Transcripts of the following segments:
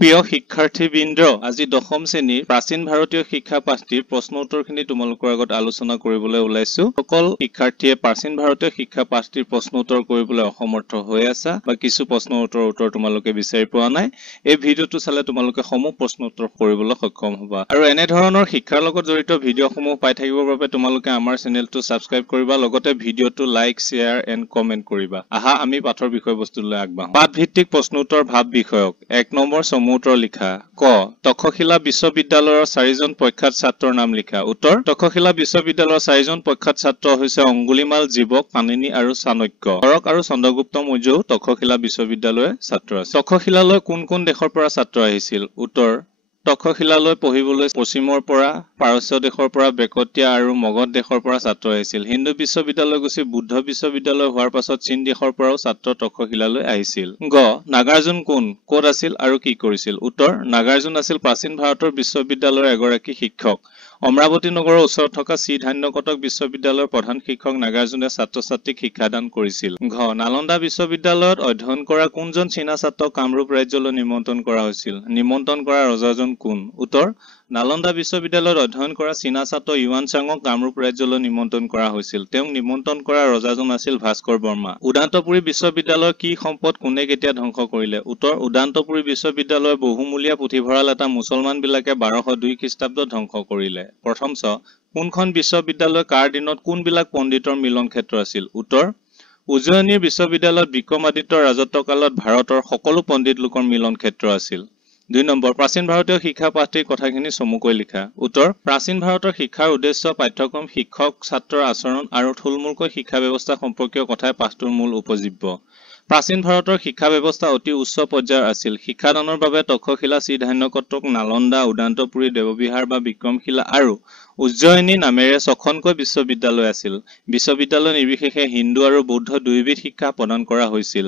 প্ৰিয় শিক্ষাৰ্থীবৃন্দ, আজি দশম শ্ৰেণীৰ প্ৰাচীন ভাৰতীয় শিক্ষা পাঠটিৰ প্ৰশ্ন উত্তৰখিনি তোমালোকৰ আগত আলোচনা কৰিবলৈ ওলাইছো। সকল শিক্ষাৰ্থীয়ে প্ৰাচীন ভাৰতীয় শিক্ষা পাঠটিৰ প্ৰশ্ন উত্তৰ কৰিবলৈ অসমৰ্থ হৈ আছা বা কিছু প্ৰশ্ন উত্তৰ তোমালোকে বিচাৰি পোৱা নাই। এই ভিডিঅ'টো চালে তোমালোকে সমূহ প্ৰশ্ন উত্তৰ কৰিবলৈ সক্ষম হ'বা। আৰু এনে ধৰণৰ শিক্ষাৰ লগত জড়িত ভিডিঅ'সমূহ পাই থাকিবৰ বাবে তোমালোকে আমাৰ চেনেলটো ছাবস্ক্ৰাইব কৰিবা, লগতে ভিডিঅ'টো লাইক, শ্বেয়াৰ এণ্ড কমেণ্ট কৰিবা। আহা আমি পাঠৰ বিষয়বস্তুলৈ আগবাঢ়ো। পাঠ ভিত্তিক প্ৰশ্ন উত্তৰ ভাৱ বিষয়ক 1 নম্বৰ উত্তৰ লিখা। ক, তক্ষশিলা বিশ্ববিদ্যালয়ৰ 4জন প্ৰখ্যাত ছাত্ৰৰ নাম লিখা। উত্তৰ, তক্ষশিলা বিশ্ববিদ্যালয়ৰ 4জন প্ৰখ্যাত ছাত্ৰ হৈছে অঙ্গুলিমাল, জীৱক, পাণিনি আৰু চাণক্য। হৰক আৰু চন্দ্ৰগুপ্ত মৌৰ্যও তক্ষশিলা বিশ্ববিদ্যালয়ৰ ছাত্ৰ আছিল। তক্ষশিলালৈ কোন কোন দেশৰ পৰা ছাত্ৰ আহিছিল? উত্তৰ, তক্ষশিলালৈ পঢ়িবলৈ পশ্চিমৰ পৰা, পাৰস্য দেশৰ পৰা, বেকটীয়া আৰু মগধ দেশৰ পৰা ছাত্ৰ আহিছিল। হিন্দু বিশ্ববিদ্যালয় গুচি বুদ্ধ বিশ্ববিদ্যালয় হোৱাৰ পাছত চীন দেশৰ পৰাও ছাত্ৰ তক্ষশিলালৈ আহিছিল। গ, নাগাৰ্জুন কোন, ক'ত আছিল আৰু কি কৰিছিল? উত্তৰ, নাগাৰ্জুন আছিল প্ৰাচীন ভাৰতৰ বিশ্ববিদ্যালয়ৰ এগৰাকী শিক্ষক। অমৰাৱতী নগৰৰ ওচৰত থকা শ্ৰীধান্য কটক বিশ্ববিদ্যালয়ৰ প্ৰধান শিক্ষক নাগাৰ্জুনে ছাত্ৰ ছাত্ৰীক শিক্ষাদান কৰিছিল। ঘ, নালন্দা বিশ্ববিদ্যালয়ত অধ্যয়ন কৰা কোনজন চীনা ছাত্ৰক কামৰূপ ৰাজ্যলৈ নিমন্ত্ৰণ কৰা হৈছিল? নিমন্ত্ৰণ কৰা ৰজাজন কোন? উত্তৰ, নালন্দা বিশ্ববিদ্যালয়ত অধ্যয়ন কৰা চীনা ছাত্ৰ ইউৱানচাঙক কামৰূপ ৰাজ্যলৈ নিমন্ত্ৰণ কৰা হৈছিল। তেওঁক নিমন্ত্ৰণ কৰা ৰজাজন আছিল ভাস্কৰ বৰ্মা। উদান্তপুৰী বিশ্ববিদ্যালয়ৰ কি সম্পদ কোনে কেতিয়া ধ্বংস কৰিলে? উত্তৰ, উদান্তপুৰী বিশ্ববিদ্যালয়ৰ বহুমূলীয়া পুথিভঁৰাল এটা মুছলমানবিলাকে 1202 খ্ৰীষ্টাব্দত ধ্বংস কৰিলে। প্ৰথম চ, কোনখন বিশ্ববিদ্যালয় কাৰ দিনত কোনবিলাক পণ্ডিতৰ মিলন ক্ষেত্ৰ আছিল? উত্তৰ, উজয়নিৰ বিশ্ববিদ্যালয়ত বিক্ৰমাদিত্যৰ ৰাজত্বকালত ভাৰতৰ সকলো পণ্ডিত লোকৰ মিলন ক্ষেত্ৰ আছিল। 2 নম্বৰ, প্ৰাচীন ভাৰতীয় শিক্ষা পাঠটিৰ কথাখিনি চমুকৈ লিখা। উত্তৰ, প্ৰাচীন ভাৰতৰ শিক্ষাৰ উদ্দেশ্য, পাঠ্যক্ৰম, শিক্ষক ছাত্ৰৰ আচৰণ আৰু থুলমূলকৈ শিক্ষা ব্যৱস্থা সম্পৰ্কীয় কথাই পাঠটোৰ মূল উপজীব্য। প্ৰাচীন ভাৰতৰ শিক্ষা ব্যৱস্থা অতি উচ্চ পৰ্যায়ৰ আছিল। শিক্ষাদানৰ বাবে তক্ষশিলা, শ্ৰীধান্য কটক, নালন্দা, উদান্তপুৰী, দেৱবিহাৰ বা বিক্ৰমশিলা আৰু উজ্জয়িনী নামেৰে 6খনকৈ বিশ্ববিদ্যালয় আছিল। বিশ্ববিদ্যালয় নিৰ্বিশেষে হিন্দু আৰু বৌদ্ধ দুয়োবিধ শিক্ষা প্ৰদান কৰা হৈছিল।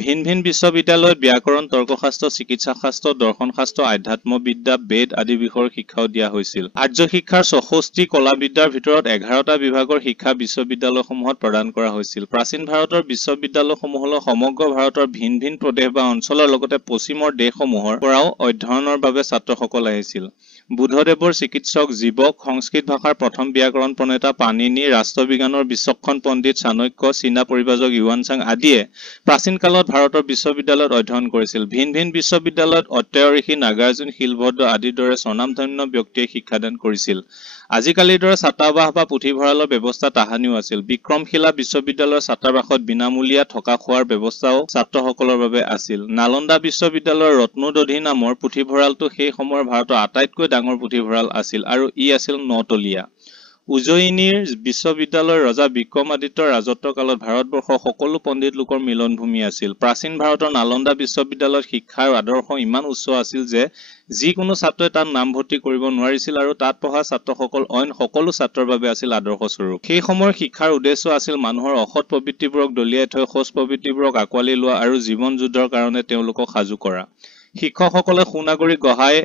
ভিন ভিন বিশ্ববিদ্যালয়ত ব্যাকৰণ, তৰ্কশাস্ত্ৰ, চিকিৎসাশাস্ত্ৰ, দৰ্শনশাস্ত্ৰ, আধ্যাত্মবিদ্যা, বেদ আদি বিষয়ৰ শিক্ষাও দিয়া হৈছিল। আৰ্য শিক্ষাৰ 64টি কলাবিদ্যাৰ ভিতৰত 11টা বিভাগৰ শিক্ষা বিশ্ববিদ্যালয়সমূহত প্ৰদান কৰা হৈছিল। প্ৰাচীন ভাৰতৰ বিশ্ববিদ্যালয়সমূহলৈ সমগ্ৰ ভাৰতৰ ভিন ভিন প্ৰদেশ বা অঞ্চলৰ লগতে পশ্চিমৰ দেশসমূহৰ পৰাও অধ্যয়নৰ বাবে ছাত্ৰসকল আহিছিল। বুদ্ধদেৱৰ চিকিৎসক, জীৱক, সংস্কৃত ভাষাৰ প্ৰথম ব্যাকৰণ প্ৰণেতা পাণিনি, ৰাষ্ট্ৰবিজ্ঞানৰ বিচক্ষণ পণ্ডিত চাণক্য, চীনা পৰিব্ৰাজক ইউৱানচাং আদিয়ে প্ৰাচীন কালত ভাৰতৰ বিশ্ববিদ্যালয়ত অধ্যয়ন কৰিছিল। ভিন ভিন বিশ্ববিদ্যালয়ত অত্ৰেয় ঋষি, নাগাৰ্জুন, শিলভদ্ৰ আদিৰ দৰে স্বনামধন্য ব্যক্তিয়ে শিক্ষাদান কৰিছিল। আজিকালিৰ দৰে ছাত্ৰাবাস বা পুথিভঁৰালৰ ব্যৱস্থা তাহানিও আছিল। বিক্ৰমশিলা বিশ্ববিদ্যালয়ৰ ছাত্ৰাবাসত বিনামূলীয়া থকা খোৱাৰ ব্যৱস্থাও ছাত্ৰসকলৰ বাবে আছিল। নালন্দা বিশ্ববিদ্যালয়ৰ ৰত্নোদধি নামৰ পুথিভঁৰালটো সেই সময়ৰ ভাৰতৰ আটাইতকৈ ডাঙৰ পুথিভঁৰাল আছিল আৰু ই আছিল 9তলীয়া। উজয়িনীৰ বিশ্ববিদ্যালয়ৰ ৰজা বিক্ৰমাদিত্যৰ ৰাজত্ব কালত ভাৰতবৰ্ষৰ সকলো পণ্ডিত লোকৰ মিলনভূমি আছিল। প্ৰাচীন ভাৰতৰ নালন্দা বিশ্ববিদ্যালয়ত শিক্ষাৰ আদৰ্শ ইমান উচ্চ আছিল যে যিকোনো ছাত্ৰই তাত নামভৰ্তি কৰিব নোৱাৰিছিল আৰু তাত পঢ়া ছাত্ৰসকল অইন সকলো ছাত্ৰৰ বাবে আছিল আদৰ্শস্বৰূপ। সেই সময়ৰ শিক্ষাৰ উদ্দেশ্য আছিল মানুহৰ অসৎ প্ৰবৃত্তিবোৰক দলিয়াই থৈ সৎ প্ৰবৃত্তিবোৰক আঁকোৱালি লোৱা আৰু জীৱন যুদ্ধৰ কাৰণে তেওঁলোকক সাজু কৰা। শিক্ষকসকলে সুনাগৰিক গঢ়াই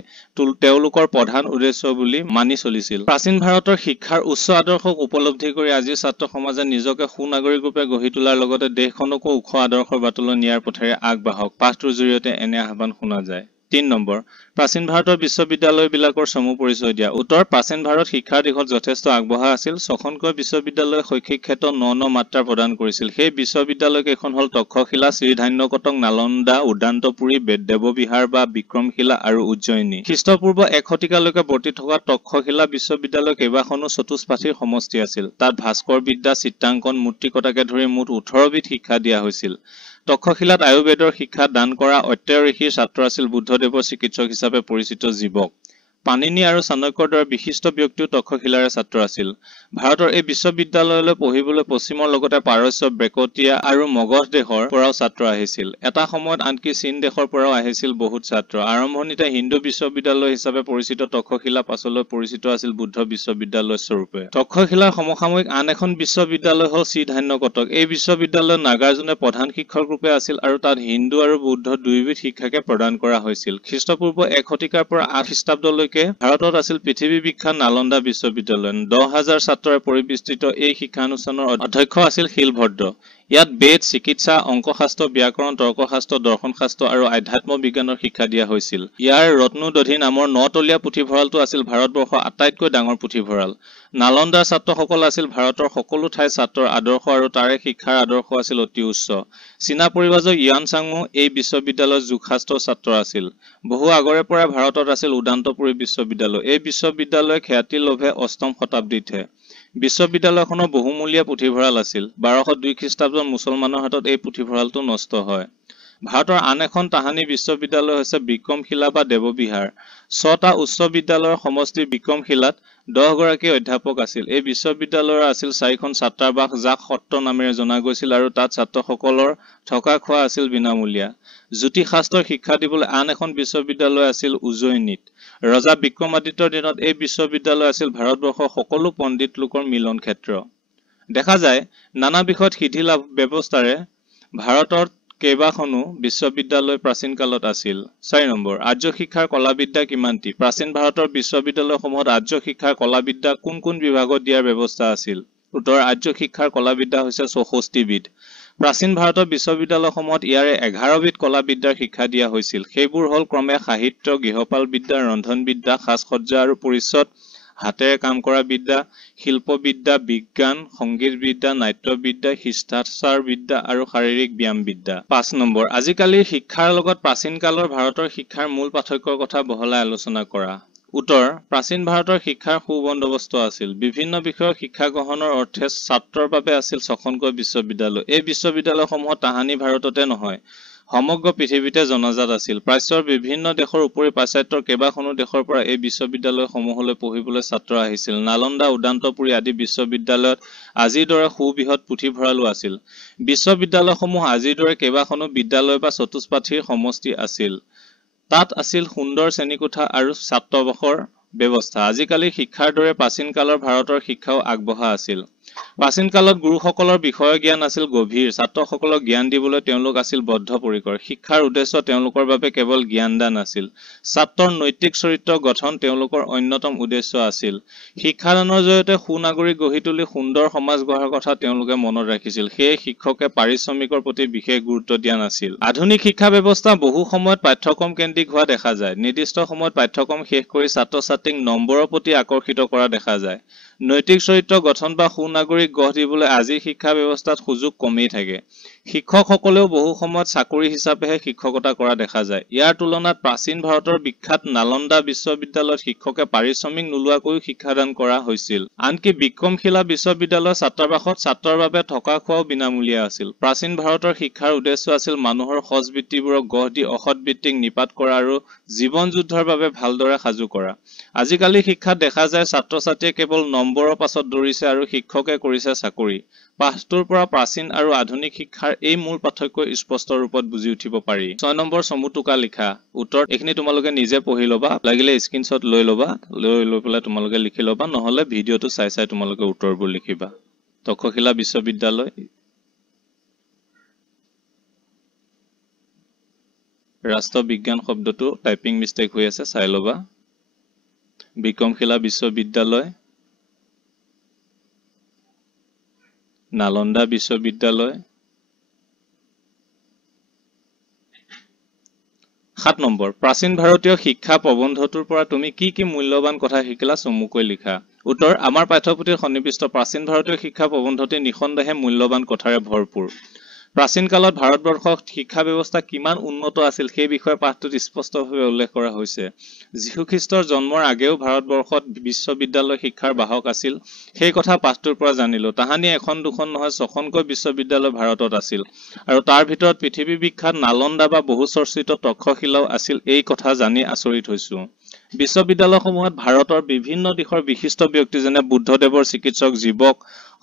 তেওঁলোকৰ প্ৰধান উদ্দেশ্য বুলি মানি চলিছিল। প্ৰাচীন ভাৰতৰ শিক্ষাৰ উচ্চ আদৰ্শক উপলব্ধি কৰি আজিৰ ছাত্ৰ সমাজে নিজকে সুনাগৰিক ৰূপে গঢ়ি তোলাৰ লগতে দেশখনকো ওখ আদৰ্শৰ বাটলৈ নিয়াৰ পথেৰে আগবাঢ়ক। পাঠটোৰ জৰিয়তে এনে আহ্বান শুনা যায়। 3 নম্বৰ, প্ৰাচীন ভাৰতৰ বিশ্ববিদ্যালয়বিলাকৰ চমু পৰিচয় দিয়া। উত্তৰ, প্ৰাচীন ভাৰত শিক্ষাৰ দিশত যথেষ্ট আগবঢ়া আছিল। 6খনকৈ বিশ্ববিদ্যালয়ে শৈক্ষিক ক্ষেত্ৰত 9 মাত্ৰা প্ৰদান কৰিছিল। সেই বিশ্ববিদ্যালয়কেইখন হ'ল তক্ষশিলা, শ্ৰীধান্য কটক, নালন্দা, উদান্তপুৰী, দেৱবিহাৰ বা বিক্ৰমশিলা আৰু উজ্জয়িনী। খ্ৰীষ্টপূৰ্ব 1 শতিকালৈকে বৰ্তি থকা তক্ষশিলা বিশ্ববিদ্যালয় কেইবাখনো চতুষ্পাঠীৰ সমষ্টি আছিল। তাত ভাস্কৰ বিদ্যা, চিত্ৰাংকন, মূৰ্তিকটাকে ধৰি মুঠ 18বিধ শিক্ষা দিয়া হৈছিল। তক্ষশিলাত আয়ুৰ্বেদৰ শিক্ষা দান কৰা অত্ৰেয় ঋষিৰ ছাত্ৰ আছিল বুদ্ধদেৱৰ চিকিৎসক হিচাপে পৰিচিত জীৱক। পাণিনি আৰু চাণক্যৰ দৰে বিশিষ্ট ব্যক্তিও তক্ষশিলাৰে ছাত্ৰ আছিল। ভাৰতৰ এই বিশ্ববিদ্যালয়লৈ পঢ়িবলৈ পশ্চিমৰ লগতে পাৰস্য, বেকটীয়া আৰু মগধ দেশৰ পৰাও ছাত্ৰ আহিছিল। এটা সময়ত আনকি চীন দেশৰ পৰাও আহিছিল বহুত ছাত্ৰ। আৰম্ভণিতে হিন্দু বিশ্ববিদ্যালয় হিচাপে পৰিচিত তক্ষশিলা পাছলৈ পৰিচিত আছিল বুদ্ধ বিশ্ববিদ্যালয় স্বৰূপে। তক্ষশিলাৰ সমসাময়িক আন এখন বিশ্ববিদ্যালয় হ'ল শ্ৰীধান্য কটক। এই বিশ্ববিদ্যালয়ত নাগাৰ্জুনে প্ৰধান শিক্ষক ৰূপে আছিল আৰু তাত হিন্দু আৰু বৌদ্ধ দুয়োবিধ শিক্ষাকে প্ৰদান কৰা হৈছিল। খ্ৰীষ্টপূৰ্ব 1 শতিকাৰ পৰা 8 খ্ৰীষ্টাব্দলৈকে ভাৰতত আছিল পৃথিৱী বিখ্যাত নালন্দা বিশ্ববিদ্যালয়। 10,000 ছাত্ৰৰে পৰিবেষ্টিত এই শিক্ষানুষ্ঠানৰ অধ্যক্ষ আছিল শিলভদ্ৰ। ইয়াত বেদ, চিকিৎসা, অংকশাস্ত্ৰ, ব্যাকৰণ, তৰ্কশাস্ত্ৰ, দৰ্শনশাস্ত্ৰ আৰু আধ্যাত্ম বিজ্ঞানৰ শিক্ষা দিয়া হৈছিল। ইয়াৰ ৰত্নোদধি নামৰ 9তলীয়া পুথিভঁৰালটো আছিল ভাৰতবৰ্ষৰ আটাইতকৈ ডাঙৰ পুথিভঁৰাল। নালন্দাৰ ছাত্ৰসকল আছিল ভাৰতৰ সকলো ঠাইৰ ছাত্ৰৰ আদৰ্শ আৰু তাৰে শিক্ষাৰ আদৰ্শ আছিল অতি উচ্চ। চীনা পৰিব্ৰাজক ইয়ানচাঙো এই বিশ্ববিদ্যালয়ৰ যুগশাস্ত্ৰৰ ছাত্ৰ আছিল। বহু আগৰে পৰা ভাৰতত আছিল উদান্তপুৰী বিশ্ববিদ্যালয়। এই বিশ্ববিদ্যালয়ৰ খ্যাতিৰ লোভে 8ম শতাব্দীতহে বিশ্ববিদ্যালয়খনৰ বহুমূলীয়া পুথিভঁৰাল আছিল। 1202 খ্ৰীষ্টাব্দত মুছলমানৰ হাতত এই পুথিভঁৰালটো নষ্ট হয়। ভাৰতৰ আন এখন তাহানি বিশ্ববিদ্যালয় হৈছে বিক্ৰমশিলা বা দেৱবিহাৰ। 6টা উচ্চ বিদ্যালয়ৰ সমষ্টি বিক্ৰমশিলাত 10 গৰাকী অধ্যাপক আছিল। এই বিশ্ববিদ্যালয়ৰ আছিল 4খন ছাত্ৰাবাস যাক সত্ৰ নামেৰে জনা গৈছিল আৰু তাত ছাত্ৰসকলৰ থকা খোৱা আছিল বিনামূলীয়া। জ্যোতিষশাস্ত্ৰৰ শিক্ষা দিবলৈ আন এখন বিশ্ববিদ্যালয় আছিল উজ্জয়িনীত। ৰজা বিক্ৰমাদিত্যৰ দিনত এই বিশ্ববিদ্যালয় আছিল ভাৰতবৰ্ষৰ সকলো পণ্ডিত লোকৰ মিলন ক্ষেত্ৰ। দেখা যায় নানা বিষয়ত শিথিল ব্যৱস্থাৰে ভাৰতৰ কেইবাখনো বিশ্ববিদ্যালয় প্ৰাচীন কালত আছিল। 4 নম্বৰ আৰ্য শিক্ষাৰ কলাবিদ্যা কিমানটি? প্ৰাচীন ভাৰতৰ বিশ্ববিদ্যালয়সমূহত আৰ্য শিক্ষাৰ কলাবিদ্যা কোন কোন বিভাগত দিয়াৰ ব্যৱস্থা আছিল? উত্তৰ আৰ্য শিক্ষাৰ কলাবিদ্যা হৈছে 64 বিধ। প্ৰাচীন ভাৰতৰ বিশ্ববিদ্যালয়সমূহত ইয়াৰে 11 বিধ কলাবিদ্যাৰ শিক্ষা দিয়া হৈছিল। সেইবোৰ হ'ল ক্ৰমে সাহিত্য, গৃহপাল বিদ্যা, ৰন্ধনবিদ্যা, সাজসজ্জা আৰু পৰিচ্ছদ, হাতেৰে কাম কৰা বিদ্যা, শিল্পবিদ্যা, বিজ্ঞান, সংগীত বিদ্যা, নাট্যবিদ্যা, শিষ্টাচাৰ বিদ্যা আৰু শাৰীৰিক ব্যায়াম বিদ্যা। 5 নম্বৰ আজিকালিৰ শিক্ষাৰ লগত প্ৰাচীন কালৰ ভাৰতৰ শিক্ষাৰ মূল পাৰ্থক্যৰ কথা বহলাই আলোচনা কৰা। উত্তৰ প্ৰাচীন ভাৰতৰ শিক্ষাৰ সুবন্দোবস্ত আছিল। বিভিন্ন বিষয়ৰ শিক্ষা গ্ৰহণৰ অৰ্থে ছাত্ৰৰ বাবে আছিল 6খনকৈ বিশ্ববিদ্যালয়। এই বিশ্ববিদ্যালয়সমূহত তাহানি ভাৰততে নহয় সমগ্ৰ পৃথিৱীতে জনাজাত আছিল। প্ৰাচ্যৰ বিভিন্ন দেশৰ উপৰি পাশ্চাত্যৰ কেইবাখনো দেশৰ পৰা এই বিশ্ববিদ্যালয়সমূহলৈ পঢ়িবলৈ ছাত্ৰ আহিছিল। নালন্দা, উদান্তপুৰী আদি বিশ্ববিদ্যালয়ত আজিৰ দৰে সুবৃহৎ পুথিভঁৰালো আছিল। বিশ্ববিদ্যালয়সমূহ আজিৰ দৰে কেইবাখনো বিদ্যালয় বা চতুষ্পাঠীৰ সমষ্টি আছিল। তাত আছিল সুন্দৰ শ্ৰেণীকোঠা আৰু ছাত্ৰাবাসৰ ব্যৱস্থা। আজিকালি শিক্ষাৰ দৰে প্ৰাচীন কালৰ ভাৰতৰ শিক্ষাও আগবঢ়া আছিল। প্ৰাচীন কালত গুৰুসকলৰ বিষয় জ্ঞান আছিল গভীৰ। ছাত্ৰসকলক জ্ঞান দিবলৈ তেওঁলোক আছিল বদ্ধপৰিকৰ। শিক্ষাৰ উদ্দেশ্য তেওঁলোকৰ বাবে কেৱল জ্ঞানদান আছিল। ছাত্ৰৰ নৈতিক চৰিত্ৰ গঠন তেওঁলোকৰ অন্যতম উদ্দেশ্য আছিল। শিক্ষাদানৰ জৰিয়তে সুনাগৰিক গঢ়ি তুলি সুন্দৰ সমাজ গঢ়াৰ কথা তেওঁলোকে মনত ৰাখিছিল। সেয়ে শিক্ষকে পাৰিশ্ৰমিকৰ প্ৰতি বিশেষ গুৰুত্ব দিয়া নাছিল। আধুনিক শিক্ষা ব্যৱস্থা বহু সময়ত পাঠ্যক্ৰম কেন্দ্ৰিক হোৱা দেখা যায়। নিৰ্দিষ্ট সময়ত পাঠ্যক্ৰম শেষ কৰি ছাত্ৰ-ছাত্ৰীক নম্বৰৰ প্ৰতি আকৰ্ষিত কৰা দেখা যায়। নৈতিক চৰিত্ৰ গঠন বা সুনাগৰিক গঢ় দিবলৈ আজিৰ শিক্ষা ব্যৱস্থাত সুযোগ কমেই থাকে। শিক্ষকসকলেও বহু সময়ত চাকৰি হিচাপেহে শিক্ষকতা কৰা দেখা যায়। ইয়াৰ তুলনাত প্ৰাচীন ভাৰতৰ বিখ্যাত নালন্দা বিশ্ববিদ্যালয়ত শিক্ষকে পাৰিশ্ৰমিক নোলোৱাকৈও শিক্ষাদান কৰা হৈছিল। আনকি বিক্ৰমশিলা বিশ্ববিদ্যালয়ৰ ছাত্ৰাবাসত ছাত্ৰৰ বাবে থকা খোৱাও বিনামূলীয়া আছিল। প্ৰাচীন ভাৰতৰ শিক্ষাৰ উদ্দেশ্য আছিল মানুহৰ সজ বৃত্তিবোৰক গঢ় দি অসৎ বৃত্তিক নিপাত কৰা আৰু জীৱন যুদ্ধৰ বাবে ভালদৰে সাজু কৰা। আজিকালি শিক্ষাত দেখা যায় ছাত্ৰ-ছাত্ৰীয়ে কেৱল নম্বৰৰ পাছত দৌৰিছে আৰু শিক্ষকে কৰিছে চাকৰি। পাঠটোৰ পৰা প্ৰাচীন আৰু আধুনিক শিক্ষাৰ এই মূল পাৰ্থক্য স্পষ্ট ৰূপত বুজি উঠিব পাৰি। 6 নম্বৰ চমু টোকা লিখা। উত্তৰ এইখিনি তোমালোকে নিজে পঢ়ি ল'বা, লাগিলে স্ক্ৰীনশ্বট লৈ ল'বা, লৈ পেলাই তোমালোকে লিখি ল'বা, নহলে ভিডিঅ'টো চাই চাই তোমালোকে উত্তৰবোৰ লিখিবা। তক্ষশিলা বিশ্ববিদ্যালয়, ৰাষ্ট্ৰবিজ্ঞান শব্দটো টাইপিং মিষ্টেক হৈ আছে, চাই ল'বা। বিক্ৰমশিলা বিশ্ববিদ্যালয়, নালন্দা বিশ্ববিদ্যালয়। 7 নম্বৰ প্ৰাচীন ভাৰতীয় শিক্ষা প্ৰবন্ধটোৰ পৰা তুমি কি কি মূল্যৱান কথা শিকিলা চমুকৈ লিখা। উত্তৰ আমাৰ পাঠ্যপুথিৰ সন্নিৱিষ্ট প্ৰাচীন ভাৰতীয় শিক্ষা প্ৰবন্ধটি নিঃসন্দেহে মূল্যৱান কথাৰে ভৰপূৰ। প্ৰাচীন কালত ভাৰতবৰ্ষৰ শিক্ষা ব্যৱস্থা কিমান উন্নত আছিল সেই বিষয়ে পাঠটোত স্পষ্টভাৱে উল্লেখ কৰা হৈছে। যীশুখ্ৰীষ্টৰ জন্মৰ আগেও ভাৰতবৰ্ষত বিশ্ববিদ্যালয় শিক্ষাৰ বাহক আছিল, সেই কথা পাঠটোৰ পৰা জানিলো। তাহানি এখন দুখন নহয় 6খনকৈ বিশ্ববিদ্যালয় ভাৰতত আছিল আৰু তাৰ ভিতৰত পৃথিৱী বিখ্যাত নালন্দা বা বহু চৰ্চিত তক্ষশিলাও আছিল। এই কথা জানি আচৰিত হৈছো। বিশ্ববিদ্যালয়সমূহত ভাৰতৰ বিভিন্ন দিশৰ বিশিষ্ট ব্যক্তি যেনে বুদ্ধদেৱৰ চিকিৎসক জীৱক,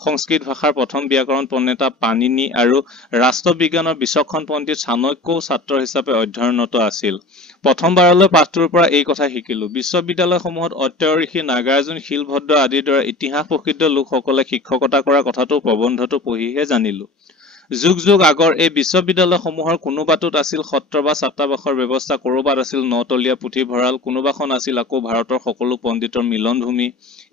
সংস্কৃত ভাষাৰ প্ৰথম ব্যাকৰণ প্ৰণেতা পাণিনি আৰু ৰাষ্ট্ৰবিজ্ঞানৰ বিচক্ষণ পণ্ডিত চাণক্যও ছাত্ৰ হিচাপে অধ্যয়নৰত আছিল। প্ৰথমবাৰলৈ পাঠটোৰ পৰা এই কথা শিকিলো। বিশ্ববিদ্যালয়সমূহত অত্ৰ্য ঋষি, নাগাৰ্জুন, শিলভদ্ৰ আদিৰ দৰে ইতিহাস প্ৰসিদ্ধ লোকসকলে শিক্ষকতা কৰা কথাটো প্ৰবন্ধটো পঢ়িহে জানিলো। যুগ যুগ আগৰ এই বিশ্ববিদ্যালয়সমূহৰ কোনোবাটোত আছিল সত্ৰ বা ছাত্ৰাবাসৰ ব্যৱস্থা, ক'ৰবাত আছিল নতলীয়া পুথিভঁৰাল, কোনোবাখন আছিল আকৌ ভাৰতৰ সকলো পণ্ডিতৰ মিলনভূমি।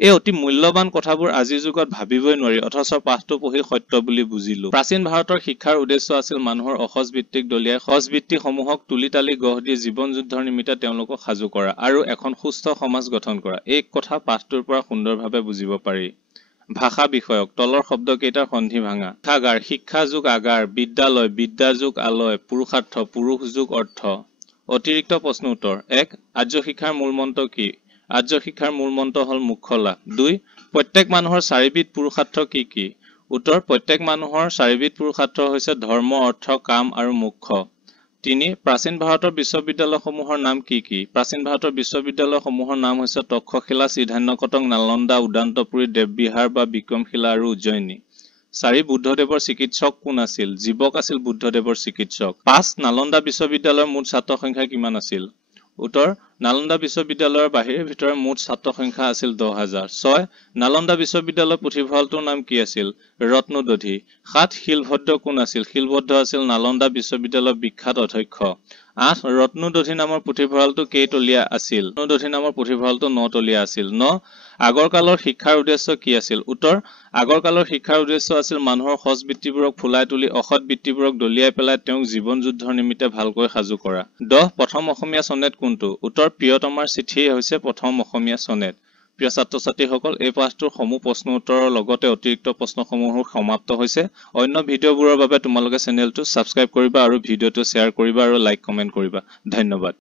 এই অতি মূল্যৱান কথাবোৰ আজিৰ যুগত ভাবিবই নোৱাৰি, অথচ পাঠটো পঢ়ি সত্য বুলি বুজিলো। প্ৰাচীন ভাৰতৰ শিক্ষাৰ উদ্দেশ্য আছিল মানুহৰ অসজ ভিত্তিক দলিয়াই সজ ভিত্তিসমূহক তুলি তালি গঢ় দি জীৱন যুদ্ধৰ নিমিত্তে তেওঁলোকক সাজু কৰা আৰু এখন সুস্থ সমাজ গঠন কৰা। এই কথা পাঠটোৰ পৰা সুন্দৰভাৱে বুজিব পাৰি। ভাষা বিষয়ক তলৰ শব্দকেইটাৰ সন্ধি ভাঙা। শিক্ষাগাৰ, শিক্ষা যোগ আগাৰ, বিদ্যালয়, বিদ্যা যোগ আলয়, পুৰুষাৰ্থ, পুৰুষ যোগ অৰ্থ। অতিৰিক্ত প্ৰশ্ন উত্তৰ। 1. আৰ্য শিক্ষাৰ মূল মন্ত্ৰ কি? আৰ্য শিক্ষাৰ মূল মন্ত্ৰ হ'ল মুখ্য লাভ। 2. প্ৰত্যেক মানুহৰ চাৰিবিধ পুৰুষাৰ্থ কি কি? উত্তৰ, প্ৰত্যেক মানুহৰ চাৰিবিধ পুৰুষাৰ্থ হৈছে ধৰ্ম, অৰ্থ, কাম আৰু মোক্ষ। 3. প্ৰাচীন ভাৰতৰ বিশ্ববিদ্যালয়সমূহৰ নাম কি কি? প্ৰাচীন ভাৰতৰ বিশ্ববিদ্যালয়সমূহৰ নাম হৈছে তক্ষশিলা, সিদ্ধান্যকটক, নালন্দা, উদান্তপুৰী, দেৱবিহাৰ বা বিক্ৰমশিলা আৰু উজ্জয়িনী। 4. বুদ্ধদেৱৰ চিকিৎসক কোন আছিল? জীৱক আছিল বুদ্ধদেৱৰ চিকিৎসক। 5. নালন্দা বিশ্ববিদ্যালয়ৰ মুঠ ছাত্ৰ সংখ্যা কিমান আছিল? উত্তৰ, নালন্দা বিশ্ববিদ্যালয়ৰ বাহিৰে ভিতৰে মুঠ ছাত্ৰ সংখ্যা আছিল 10,000। 6. নালন্দা বিশ্ববিদ্যালয়ৰ পুথিভঁৰালটোৰ নাম কি আছিল? ৰত্নদধি। 7. শিলভদ্ৰ কোন আছিল? শিলভদ্ৰ আছিল নালন্দা বিশ্ববিদ্যালয়ৰ বিখ্যাত অধ্যক্ষ। 8. ৰত্নদধি নামৰ পুথিভঁৰালটো কেইতলীয়া আছিল? ৰত্নদধি নামৰ পুথিভঁৰালটো 9তলীয়া আছিল। 9. আগৰ কালৰ শিক্ষাৰ উদ্দেশ্য কি আছিল? উত্তৰ, আগৰ কালৰ শিক্ষাৰ উদ্দেশ্য আছিল মানুহৰ সজ বৃত্তিবোৰক ফুলাই তুলি অসৎ বৃত্তিবোৰক দলিয়াই পেলাই তেওঁক জীৱন যুদ্ধৰ নিমিত্তে ভালকৈ সাজু কৰা। 10. প্ৰথম অসমীয়া চনেট কোনটো? উত্তৰ, প্ৰিয়তমাৰ চিঠি হৈছে প্ৰথম অসমীয়া চনেট। প্ৰিয় ছাত্ৰ ছাত্ৰীসকল, এই পাঠটোৰ সমূহ প্ৰশ্ন উত্তৰৰ লগতে অতিৰিক্ত প্ৰশ্নসমূহো সমাপ্ত হৈছে। অন্য ভিডিঅ'বোৰৰ বাবে তোমালোকে চেনেলটো ছাবস্ক্ৰাইব কৰিবা আৰু ভিডিঅ'টো শ্বেয়াৰ কৰিবা আৰু লাইক কমেণ্ট কৰিবা। ধন্যবাদ।